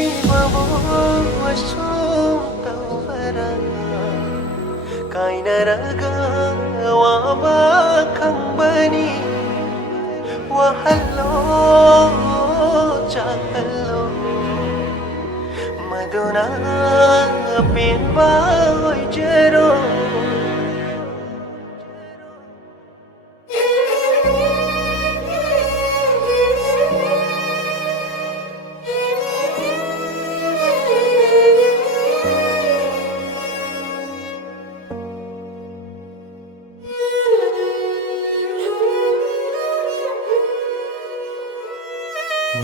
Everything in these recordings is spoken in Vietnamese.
nusibabo asumtawara kainaraga waba kangbani wahallo chahallo maduna pinba jero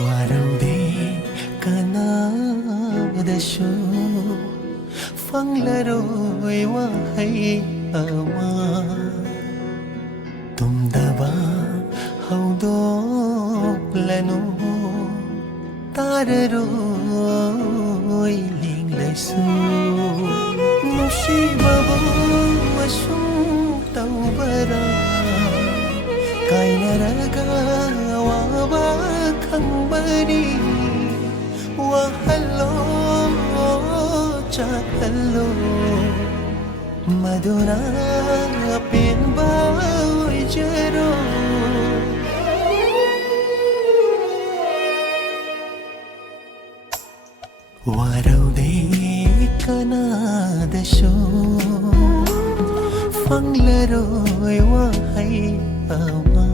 waramde kanadashu fanglaroi wahai ama tumdaba haudoklanu tararoi linglasu nusibabo asum taubara kainaraga waba kangbani wahallo chahallo maduna pinba jero waraude kanadasho fanglaroi wahai ama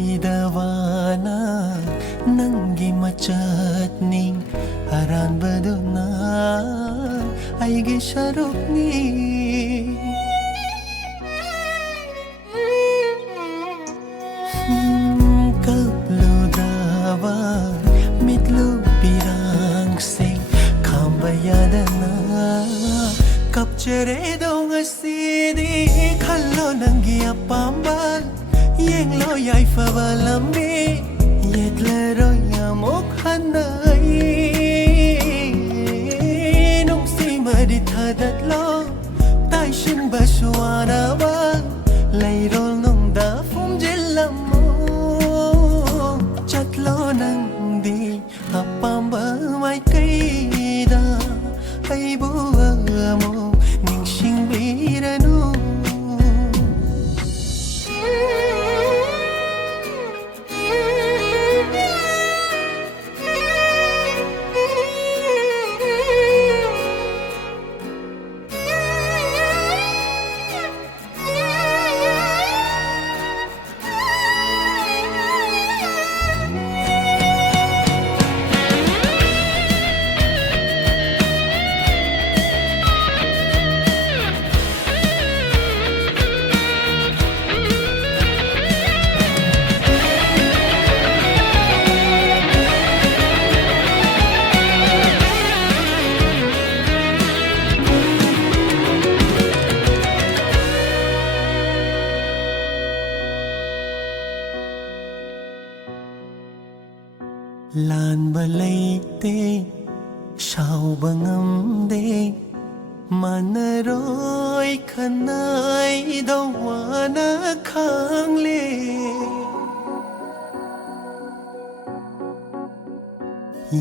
oidavana nangi machatning haran baduna aige sharukni kaplu dava mitlu pirang sing kambayadana kapchere dong asidi khallo nangi apambal yeng lo yai favalambi yet lero yamok hanai nung si madithadat lo tai shin baswana ba lay rol nung da phum jilamo chat lo nang di apamba mai kai da ai bu mo ning sing biranu lan balay te sao bangam de manaroi khanai dawana khang le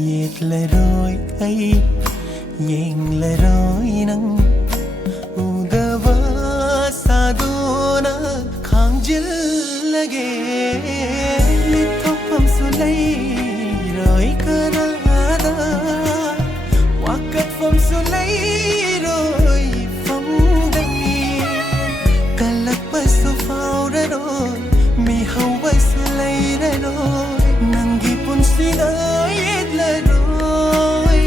yet la roi ai yeng la roi nang udava sadona khang jil lage lithopam sulai roi kanada wakat fam sulai roi fam dai kalak pasu faura roi mi hau pasu lai roi nangi pun sinai la roi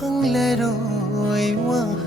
phăng lệ rồi hoa